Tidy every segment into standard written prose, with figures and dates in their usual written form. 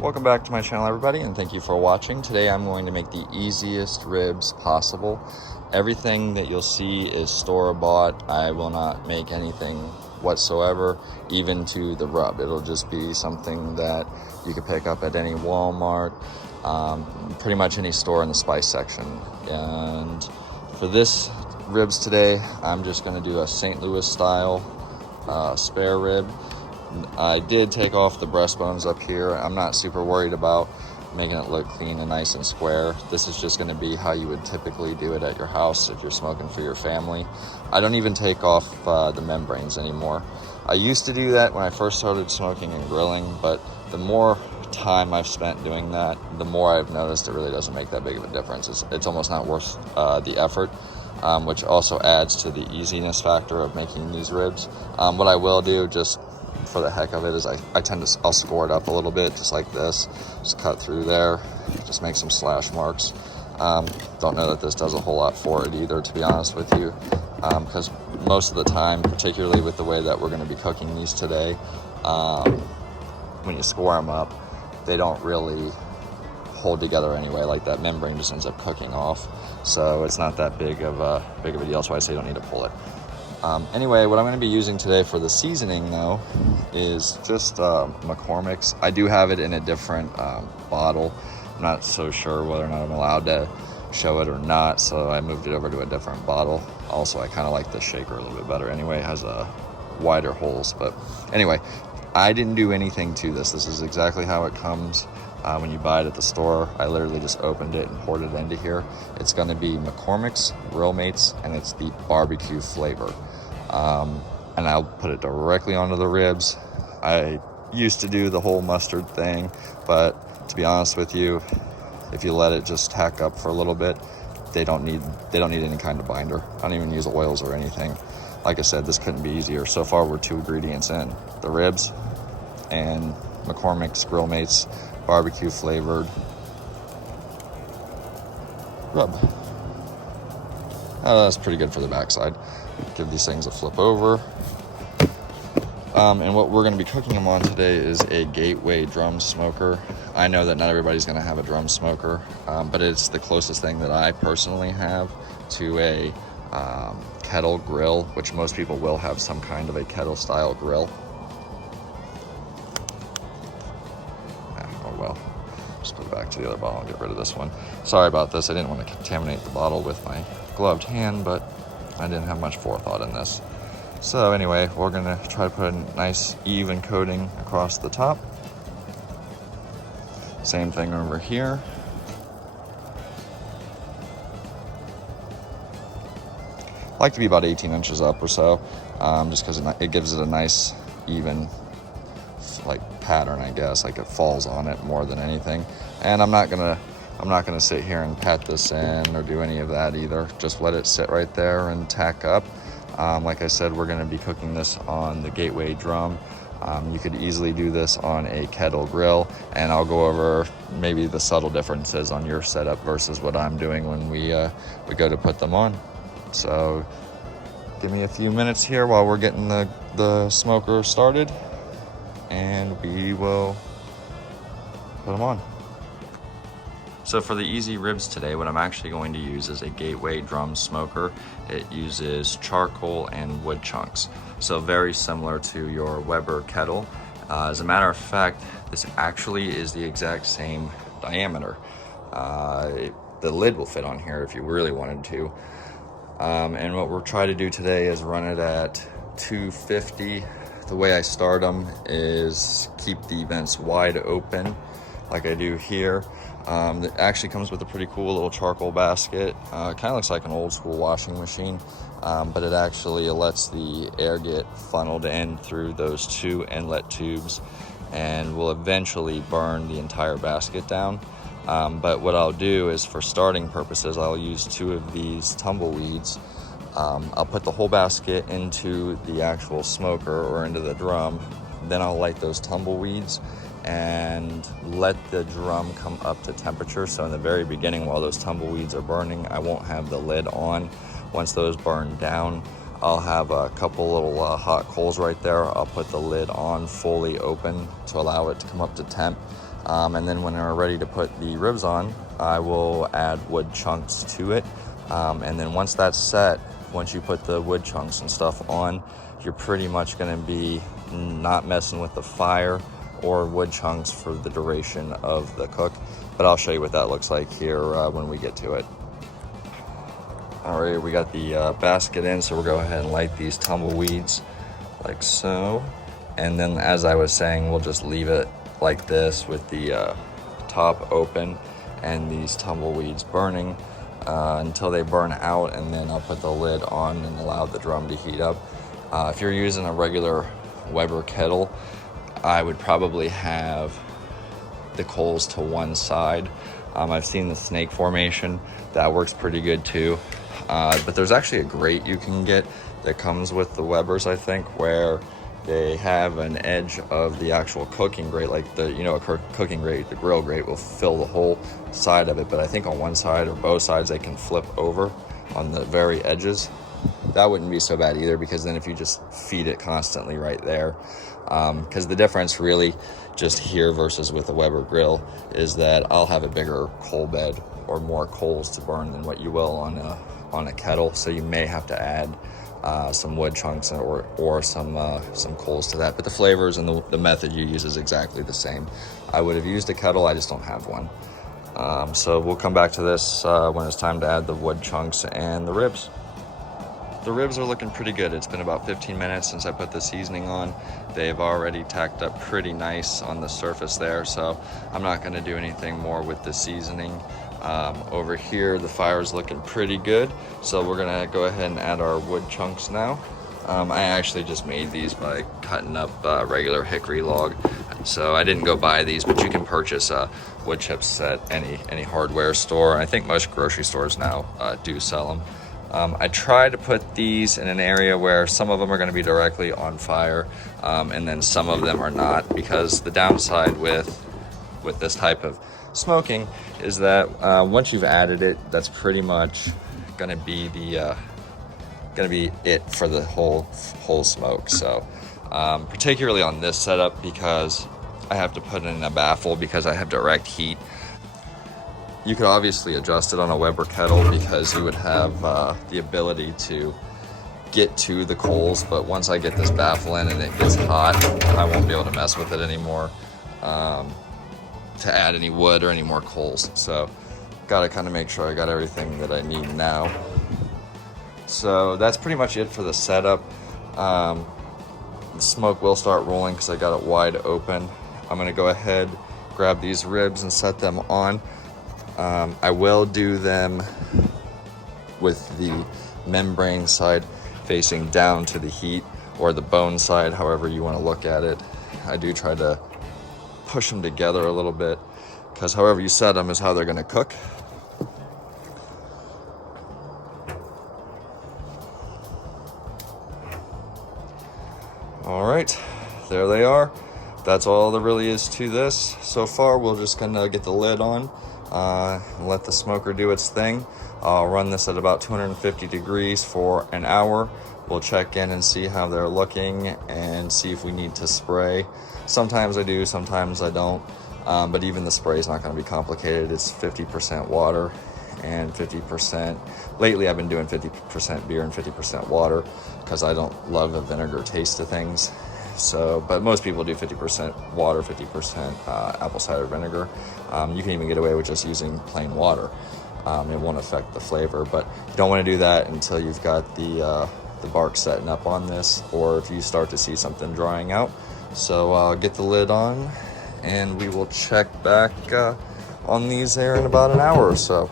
Welcome back to my channel, everybody, and thank you for watching. Today I'm going to make the easiest ribs possible. Everything that you'll see is store-bought. I will not make anything whatsoever, even to the rub. It'll just be something that you can pick up at any Walmart, pretty much any store in the spice section. And for this ribs today, I'm just going to do a St. Louis style spare rib. I did take off the breastbones up here. I'm not super worried about making it look clean and nice and square. This is just going to be how you would typically do it at your house if you're smoking for your family. I don't even take off the membranes anymore. I used to do that when I first started smoking and grilling, but the more time I've spent doing that, the more I've noticed it really doesn't make that big of a difference. It's almost not worth the effort, which also adds to the easiness factor of making these ribs. What I will do, just for the heck of it, is I'll score it up a little bit, just like this. Just cut through there, just make some slash marks. Don't know that this does a whole lot for it either, to be honest with you, because most of the time, particularly with the way that we're going to be cooking these today, when you score them up, they don't really hold together anyway. Like, that membrane just ends up cooking off, so it's not that big of a deal. That's why I say you don't need to pull it. Anyway, what I'm going to be using today for the seasoning, though, is just McCormick's. I do have it in a different bottle. I'm not so sure whether or not I'm allowed to show it or not, so I moved it over to a different bottle. Also, I kind of like the shaker a little bit better. Anyway, it has wider holes. But anyway, I didn't do anything to this. This is exactly how it comes when you buy it at the store. I literally just opened it and poured it into here. It's going to be McCormick's Grill Mates, and it's the barbecue flavor. And I'll put it directly onto the ribs. I used to do the whole mustard thing, but to be honest with you, if you let it just tack up for a little bit, they don't need any kind of binder. I don't even use oils or anything. Like I said, this couldn't be easier. So far, we're 2 ingredients in: the ribs and McCormick's Grill Mates barbecue flavored rub. That's pretty good for the backside. Give these things a flip over. And what we're going to be cooking them on today is a Gateway drum smoker. I know that not everybody's going to have a drum smoker, but it's the closest thing that I personally have to a kettle grill, which most people will have some kind of a kettle style grill. Oh well, just put it back to the other bottle and get rid of this one. Sorry about this. I didn't want to contaminate the bottle with my gloved hand, but I didn't have much forethought in this. So anyway, we're gonna try to put a nice even coating across the top. Same thing over here. I like to be about 18 inches up or so, just because it gives it a nice even pattern, I guess. Like, it falls on it more than anything. And I'm not gonna sit here and pat this in or do any of that either. Just let it sit right there and tack up. Like I said, we're gonna be cooking this on the Gateway drum. You could easily do this on a kettle grill, and I'll go over maybe the subtle differences on your setup versus what I'm doing when we go to put them on. So give me a few minutes here while we're getting the smoker started, and we will put them on. So for the easy ribs today, what I'm actually going to use is a Gateway drum smoker. It uses charcoal and wood chunks, so very similar to your Weber kettle. As a matter of fact, this actually is the exact same diameter. The lid will fit on here if you really wanted to. And what we're trying to do today is run it at 250. The way I start them is keep the vents wide open, like I do here. It actually comes with a pretty cool little charcoal basket. Kind of looks like an old school washing machine, but it actually lets the air get funneled in through those 2 inlet tubes and will eventually burn the entire basket down. But what I'll do is, for starting purposes, I'll use 2 of these tumbleweeds. I'll put the whole basket into the actual smoker or into the drum. Then I'll light those tumbleweeds and let the drum come up to temperature. So in the very beginning, while those tumbleweeds are burning, I won't have the lid on. Once those burn down, I'll have a couple little hot coals right there. I'll put the lid on fully open to allow it to come up to temp. And then when we're ready to put the ribs on, I will add wood chunks to it. And then once that's set, once you put the wood chunks and stuff on, you're pretty much going to be not messing with the fire or wood chunks for the duration of the cook. But I'll show you what that looks like here when we get to it. All right, we got the basket in, so we'll go ahead and light these tumbleweeds like so. And then, as I was saying, we'll just leave it like this with the top open and these tumbleweeds burning until they burn out, and then I'll put the lid on and allow the drum to heat up. If you're using a regular Weber kettle, I would probably have the coals to one side. I've seen the snake formation, that works pretty good too. But there's actually a grate you can get that comes with the Webers, I think, where they have an edge of the actual cooking grate, like a cooking grate, the grill grate will fill the whole side of it. But I think on one side or both sides, they can flip over on the very edges. That wouldn't be so bad either, because then if you just feed it constantly right there, because the difference really just here versus with a Weber grill is that I'll have a bigger coal bed or more coals to burn than what you will on a kettle. So you may have to add some wood chunks or some coals to that, but the flavors and the method you use is exactly the same. I would have used a kettle, I just don't have one. So we'll come back to this when it's time to add the wood chunks and the ribs. The ribs are looking pretty good. It's been about 15 minutes since I put the seasoning on. They've already tacked up pretty nice on the surface there, so I'm not going to do anything more with the seasoning. Over here, the fire's looking pretty good, so we're going to go ahead and add our wood chunks now. I actually just made these by cutting up regular hickory log, so I didn't go buy these, but you can purchase wood chips at any hardware store. I think most grocery stores now do sell them. I try to put these in an area where some of them are going to be directly on fire, and then some of them are not, because the downside with this type of smoking is that once you've added it, that's pretty much going to be it for the whole smoke. So particularly on this setup, because I have to put it in a baffle because I have direct heat. You could obviously adjust it on a Weber kettle because you would have the ability to get to the coals, but once I get this baffle in and it gets hot, I won't be able to mess with it anymore to add any wood or any more coals. So gotta kind of make sure I got everything that I need now. So that's pretty much it for the setup. The smoke will start rolling because I got it wide open. I'm gonna go ahead, grab these ribs and set them on. I will do them with the membrane side facing down to the heat, or the bone side, however you want to look at it. I do try to push them together a little bit, because however you set them is how they're going to cook. All right, there they are. That's all there really is to this so far. We're just gonna get the lid on, let the smoker do its thing. I'll run this at about 250 degrees for an hour. We'll check in and see how they're looking and see if we need to spray. Sometimes I do, sometimes I don't, but even the spray is not going to be complicated. It's 50% water and 50%. Lately I've been doing 50% beer and 50% water because I don't love the vinegar taste of things. So, but most people do 50% water, 50% apple cider vinegar. You can even get away with just using plain water. It won't affect the flavor, but you don't want to do that until you've got the bark setting up on this, or if you start to see something drying out. So I'll get the lid on and we will check back on these there in about an hour or so.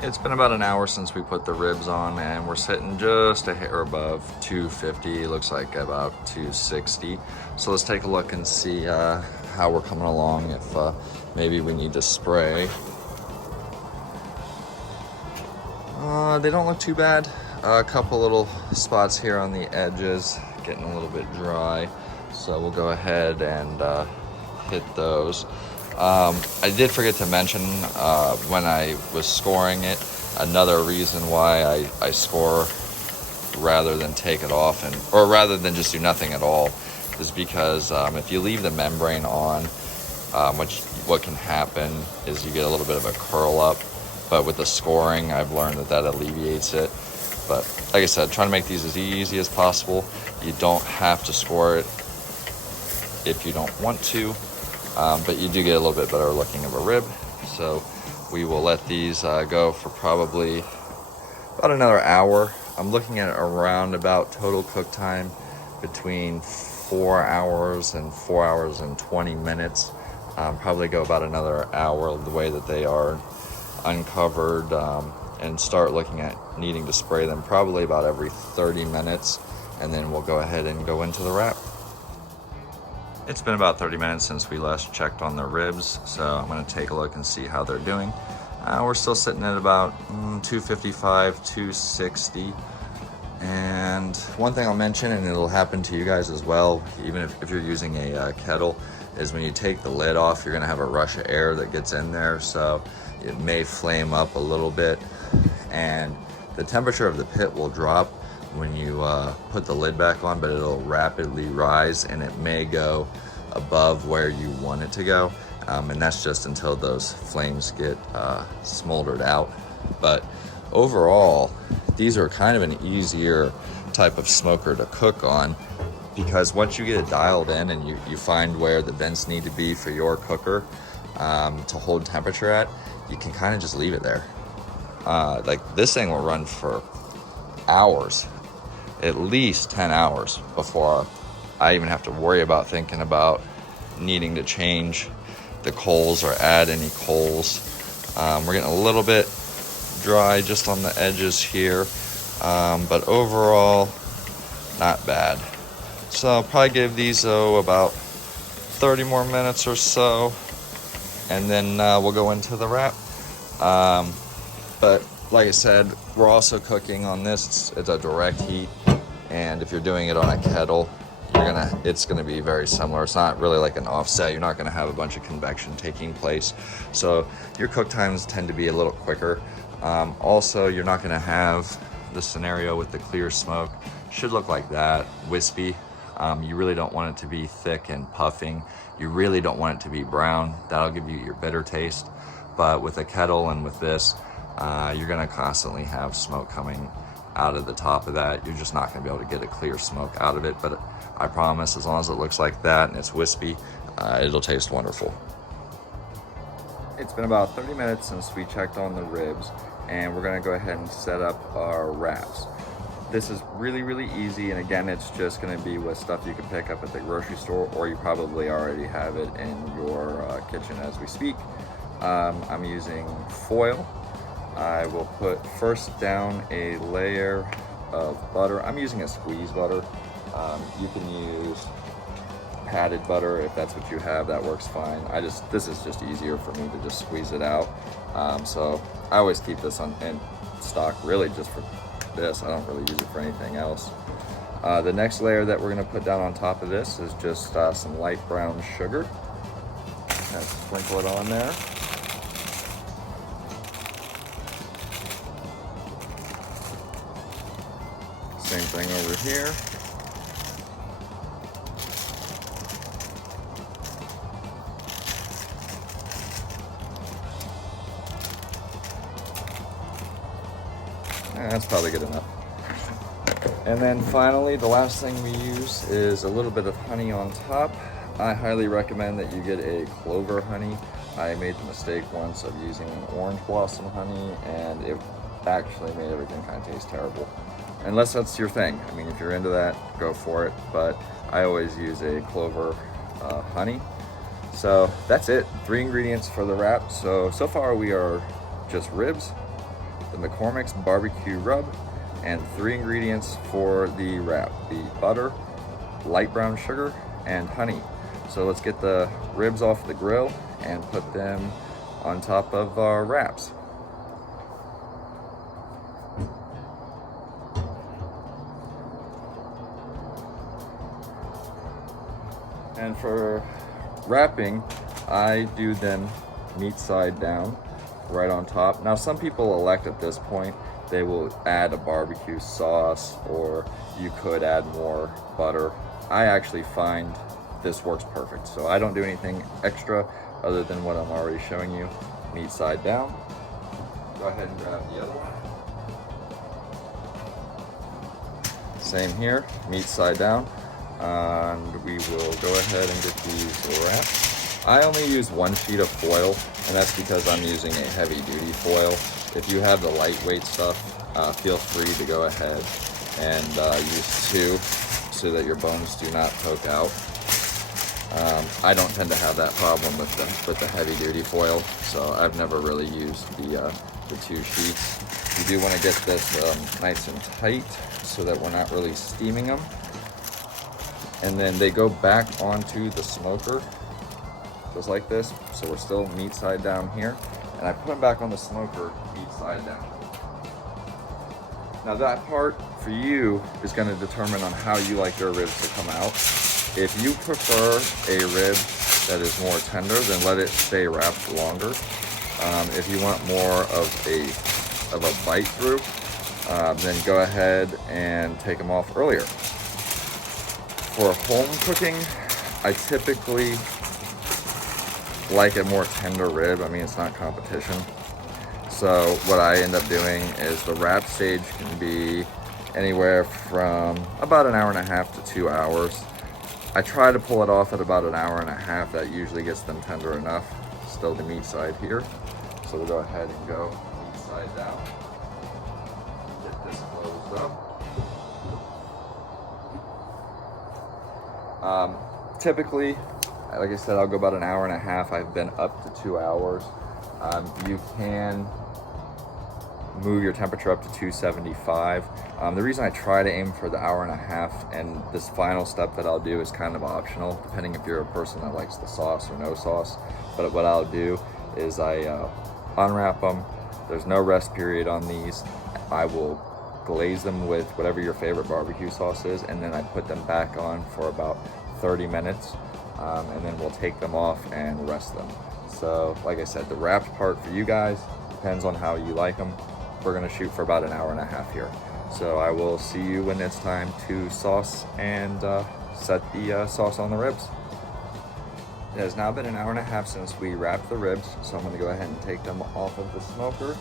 It's been about an hour since we put the ribs on, and we're sitting just a hair above 250. It looks like about 260. So let's take a look and see how we're coming along, if maybe we need to spray. They don't look too bad. A couple little spots here on the edges getting a little bit dry. So we'll go ahead and hit those. I did forget to mention when I was scoring it, another reason why I score rather than take it off, or rather than just do nothing at all, is because if you leave the membrane on, what can happen is you get a little bit of a curl up, but with the scoring, I've learned that alleviates it. But like I said, trying to make these as easy as possible. You don't have to score it if you don't want to, but you do get a little bit better looking of a rib. So we will let these go for probably about another hour. I'm looking at around about total cook time between 4 hours and 4 hours and 20 minutes. Probably go about another hour the way that they are uncovered, and start looking at needing to spray them probably about every 30 minutes, and then we'll go ahead and go into the wrap. It's been about 30 minutes since we last checked on the ribs, so I'm going to take a look and see how they're doing. We're still sitting at about 255, 260. And one thing I'll mention, and it'll happen to you guys as well, even if you're using a kettle, is when you take the lid off, you're gonna have a rush of air that gets in there, so it may flame up a little bit, and the temperature of the pit will drop when you put the lid back on, but it'll rapidly rise, and it may go above where you want it to go, and that's just until those flames get smoldered out. But overall, these are kind of an easier type of smoker to cook on, because once you get it dialed in and you find where the vents need to be for your cooker to hold temperature at, you can kind of just leave it there. Like this thing will run for hours, at least 10 hours before I even have to worry about thinking about needing to change the coals or add any coals. We're getting a little bit dry just on the edges here, but overall not bad. So I'll probably give these about 30 more minutes or so, and then we'll go into the wrap. But like I said, we're also cooking on this. It's a direct heat, and if you're doing it on a kettle, it's gonna be very similar. It's not really like an offset. You're not gonna have a bunch of convection taking place, so your cook times tend to be a little quicker. Also, you're not gonna have the scenario with the clear smoke. Should look like that, wispy. You really don't want it to be thick and puffing. You really don't want it to be brown. That'll give you your bitter taste. But with a kettle and with this, you're gonna constantly have smoke coming out of the top of that. You're just not gonna be able to get a clear smoke out of it. But I promise, as long as it looks like that and it's wispy, it'll taste wonderful. It's been about 30 minutes since we checked on the ribs, and we're gonna go ahead and set up our wraps. This is really, really easy, and again, it's just gonna be with stuff you can pick up at the grocery store, or you probably already have it in your kitchen as we speak. I'm using foil. I will put first down a layer of butter. I'm using a squeeze butter. You can use padded butter if that's what you have. That works fine. This is just easier for me to just squeeze it out. So I always keep this in stock, really just for this. I don't really use it for anything else. The next layer that we're going to put down on top of this is just some light brown sugar. And sprinkle it on there. Same thing over here. That's probably good enough. And then finally, the last thing we use is a little bit of honey on top. I highly recommend that you get a clover honey. I made the mistake once of using an orange blossom honey, and it actually made everything kind of taste terrible. Unless that's your thing. I mean, if you're into that, go for it. But I always use a clover honey. So that's it. 3 ingredients for the wrap. So far we are just ribs, the McCormick's barbecue rub, and 3 ingredients for the wrap: the butter, light brown sugar, and honey. So let's get the ribs off the grill and put them on top of our wraps. And for wrapping, I do them meat side down, right on top. Now, some people elect at this point, they will add a barbecue sauce, or you could add more butter I actually find this works perfect. So I don't do anything extra other than what I'm already showing you. Meat side down. Go ahead and grab the other one. Same here, meat side down. And we will go ahead and get these wrapped. I only use 1 sheet of foil, and that's because I'm using a heavy duty foil. If you have the lightweight stuff, feel free to go ahead and use 2 so that your bones do not poke out. I don't tend to have that problem with the heavy duty foil, so I've never really used the 2 sheets. You do want to get this nice and tight so that we're not really steaming them. And then they go back onto the smoker, just like this. So we're still meat side down here. And I put them back on the smoker, meat side down. Now that part for you is going to determine on how you like your ribs to come out. If you prefer a rib that is more tender, then let it stay wrapped longer. If you want more of a bite through, then go ahead and take them off earlier. For home cooking, I typically like a more tender rib. I mean, it's not competition. So what I end up doing is the wrap stage can be anywhere from about 1.5 to 2 hours. I try to pull it off at about 1.5 hours. That usually gets them tender enough. Still the meat side here. So we'll go ahead and go meat side down. Get this closed up. Typically, like I said, I'll go about 1.5 hours. I've been up to 2 hours. You can move your temperature up to 275. The reason I try to aim for the 1.5 hours, and this final step that I'll do is kind of optional, depending if you're a person that likes the sauce or no sauce. But what I'll do is I unwrap them. There's no rest period on these. I will glaze them with whatever your favorite barbecue sauce is, and then I put them back on for about 30 minutes, and then we'll take them off and rest them. So like I said, the wrapped part for you guys depends on how you like them. We're gonna shoot for about 1.5 hours here. So I will see you when it's time to sauce and set the sauce on the ribs. It has now been 1.5 hours since we wrapped the ribs, so I'm gonna go ahead and take them off of the smoker,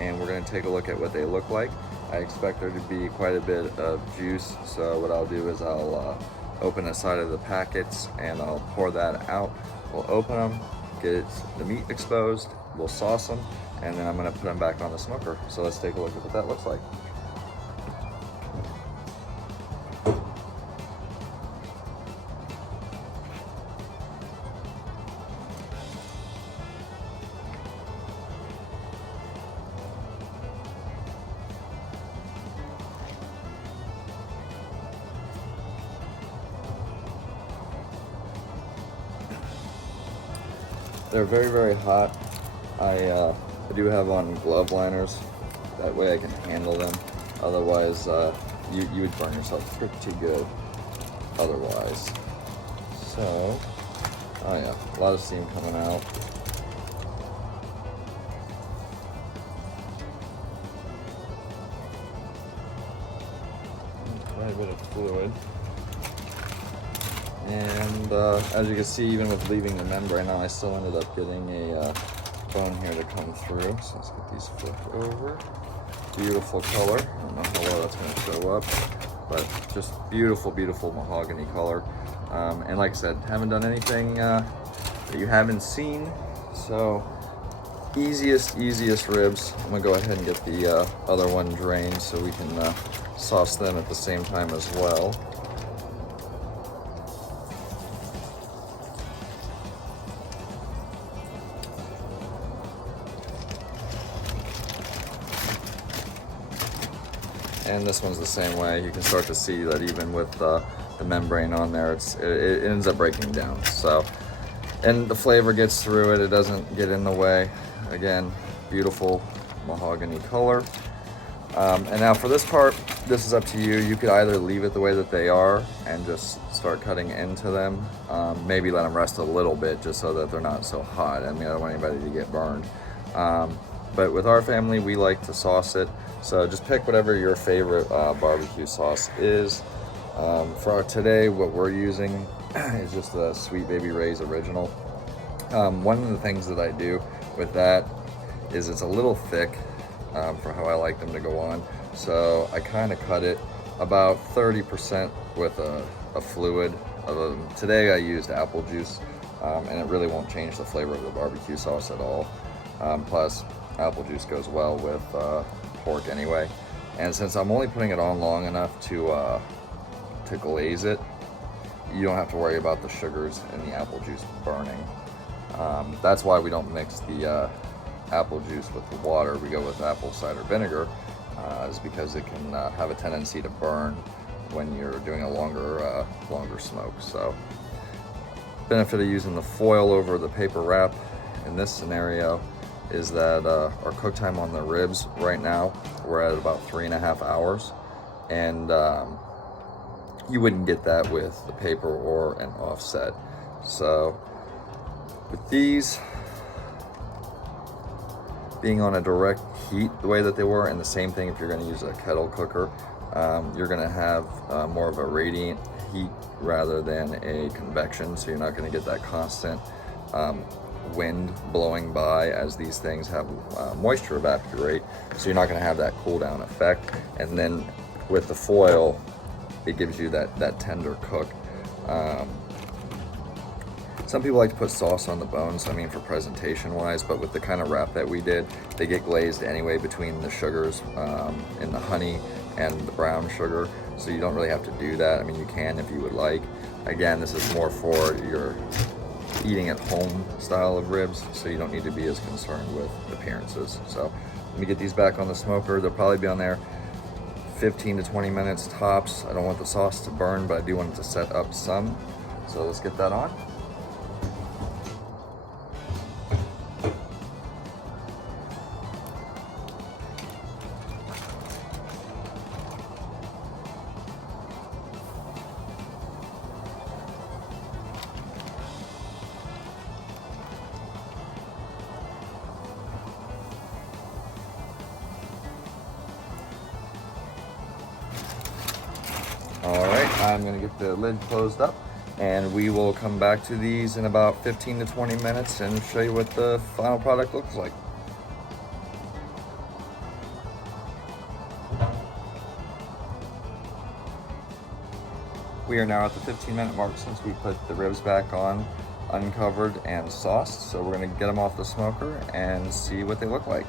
and we're gonna take a look at what they look like. I expect there to be quite a bit of juice, so what I'll do is I'll open the side of the packets and I'll pour that out. We'll open them, get the meat exposed, we'll sauce them, and then I'm gonna put them back on the smoker. So let's take a look at what that looks like. They're very, very hot. I do have on glove liners. That way I can handle them. Otherwise, you would burn yourself pretty good otherwise. So, oh yeah, a lot of steam coming out. Quite a bit of fluid. And as you can see, even with leaving the membrane on, I still ended up getting a bone here to come through. So let's get these flipped over. Beautiful color. I don't know how well that's going to show up, but just beautiful, beautiful mahogany color. And like I said, haven't done anything that you haven't seen. So easiest ribs. I'm going to go ahead and get the other one drained so we can sauce them at the same time as well. And this one's the same way. You can start to see that even with the membrane on there, it ends up breaking down. So, and the flavor gets through it. It doesn't get in the way. Again, beautiful mahogany color. And now for this part, this is up to you. You could either leave it the way that they are and just start cutting into them. Maybe let them rest a little bit just so that they're not so hot. I mean, I don't want anybody to get burned. But with our family, we like to sauce it. So just pick whatever your favorite barbecue sauce is. For today, what we're using is just the Sweet Baby Ray's Original. One of the things that I do with that is it's a little thick for how I like them to go on. So I kind of cut it about 30% with a fluid. Today I used apple juice, and it really won't change the flavor of the barbecue sauce at all. Plus, apple juice goes well with pork anyway. And since I'm only putting it on long enough to glaze it, you don't have to worry about the sugars and the apple juice burning. That's why we don't mix the apple juice with the water. We go with apple cider vinegar, is because it can have a tendency to burn when you're doing a longer smoke. So, benefit of using the foil over the paper wrap in this scenario is that our cook time on the ribs right now, we're at about 3.5 hours, and you wouldn't get that with the paper or an offset. So with these being on a direct heat the way that they were, and the same thing if you're going to use a kettle cooker, you're going to have more of a radiant heat rather than a convection, so you're not going to get that constant wind blowing by as these things have moisture evaporate, so you're not going to have that cool down effect. And then with the foil, it gives you that tender cook. Some people like to put sauce on the bones, I mean, for presentation wise, but with the kind of wrap that we did, they get glazed anyway between the sugars in the honey and the brown sugar, so you don't really have to do that. I mean, you can if you would like. Again, this is more for your eating at home style of ribs, so you don't need to be as concerned with appearances. So let me get these back on the smoker. They'll probably be on there 15 to 20 minutes tops. I don't want the sauce to burn, but I do want it to set up some. So let's get that on. All right, I'm gonna get the lid closed up, and we will come back to these in about 15 to 20 minutes and show you what the final product looks like. We are now at the 15-minute mark since we put the ribs back on, uncovered and sauced. So we're gonna get them off the smoker and see what they look like.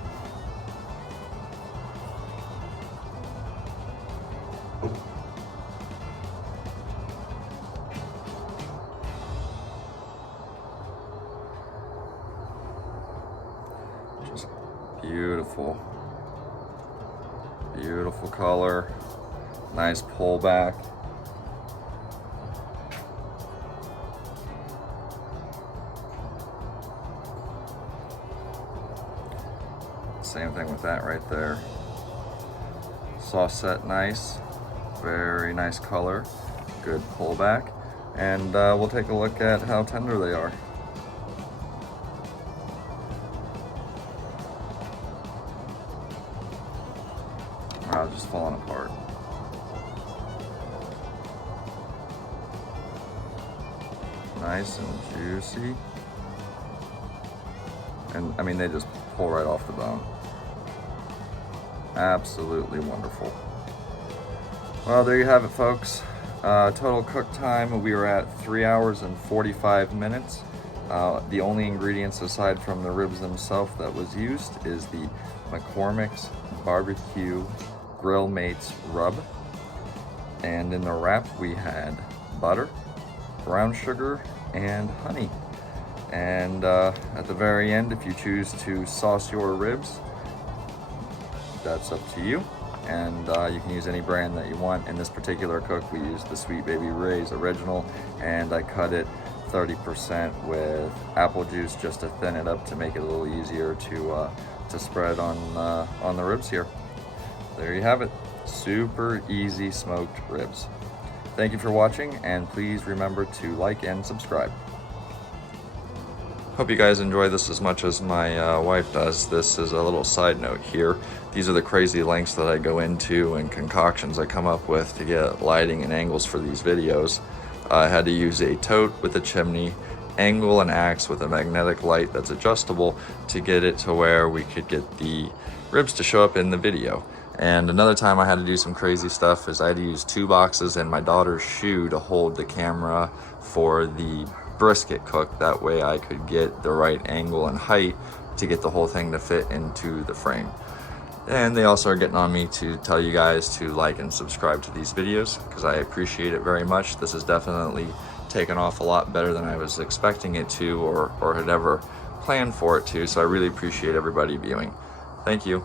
Just beautiful, beautiful color, nice pullback. Same thing with that right there. Sauce set nice, very nice color, good pullback, and we'll take a look at how tender they are. Wow, just falling apart. Nice and juicy. And I mean, they just pull right off the bone. Absolutely wonderful. Well, there you have it, folks. Total cook time, we were at 3 hours and 45 minutes. The only ingredients aside from the ribs themselves that was used is the McCormick's Barbecue Grill Mates Rub. And in the wrap, we had butter, brown sugar, and honey. And at the very end, if you choose to sauce your ribs, that's up to you. And you can use any brand that you want. In this particular cook, we used the Sweet Baby Ray's Original, and I cut it 30% with apple juice just to thin it up to make it a little easier to spread on the ribs here. There you have it, super easy smoked ribs. Thank you for watching, and please remember to like and subscribe. Hope you guys enjoy this as much as my wife does. This is a little side note here. These are the crazy lengths that I go into and concoctions I come up with to get lighting and angles for these videos. I had to use a tote with a chimney, angle an axe with a magnetic light that's adjustable to get it to where we could get the ribs to show up in the video. And another time I had to do some crazy stuff is I had to use 2 boxes and my daughter's shoe to hold the camera for the brisket cook. That way I could get the right angle and height to get the whole thing to fit into the frame. And they also are getting on me to tell you guys to like and subscribe to these videos because I appreciate it very much. This has definitely taken off a lot better than I was expecting it to or had ever planned for it to, so I really appreciate everybody viewing. Thank you.